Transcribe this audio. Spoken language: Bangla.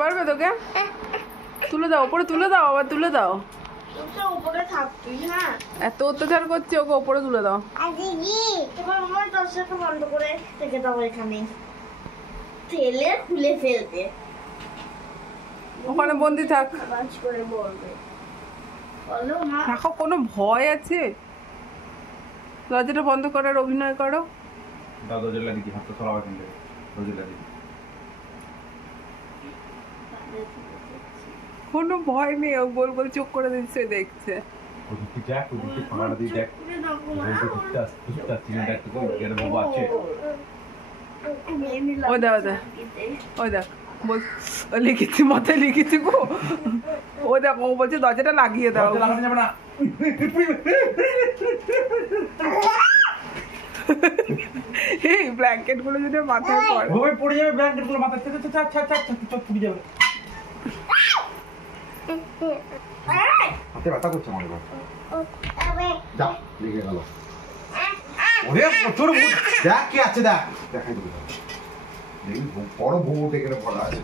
পারবে তোকে তুলে দাও, ওপরে তুলে দাও, আবার তুলে দাও। উপরে থাকবি। হ্যাঁ, এত অত্যাচার করছে, ওকে ওপরে তুলে দাও। তোমার আমার দরজাটা বন্ধ করে রেখে দাও এখানে, তেলে খুলে ফেলবে, ওখানে বন্দি থাক। আওয়াজ করে বলবে, বলো মা। দেখো কোনো ভয় আছে? দরজাটা বন্ধ করার অভিনয় করো। দরজা লাগিয়ে দিই, হাতটা সরাও এখান থেকে। দরজা লাগিয়ে দিই। কোনো ভয় নেই, ও গোল গোল চোখ করে দিচ্ছে, দেখছে। ওদিকে দেখ, ওদিকে ক্যামেরা দিয়ে দেখ। ওদিকে ঢুকতে আসছে না, দেখ তো এখানে বাবা আছে। ওই দেখ, ওই দেখ, ওই দেখ, বল লিখেছি, মাথায় লিখেছি গো। ও দেখ, ও বলছে দরজাটা লাগিয়ে দাও। দরজা লাগানো যাবে না। এই ব্ল্যাঙ্কেট গুলো যদি মাথায় পড়ে, ওই পড়ে যাবে ব্ল্যাঙ্কেট গুলো মাথায় থেকে, চট পুড়ে যাবে। হাতে ব্যথা করছে মনে হয়। যা, লেগে গেল। ওরে প্রচুর ভূত, দেখ কি আছে দেখ, দেখাই দেবো। বড় ভূত এখানে পড়া আছে।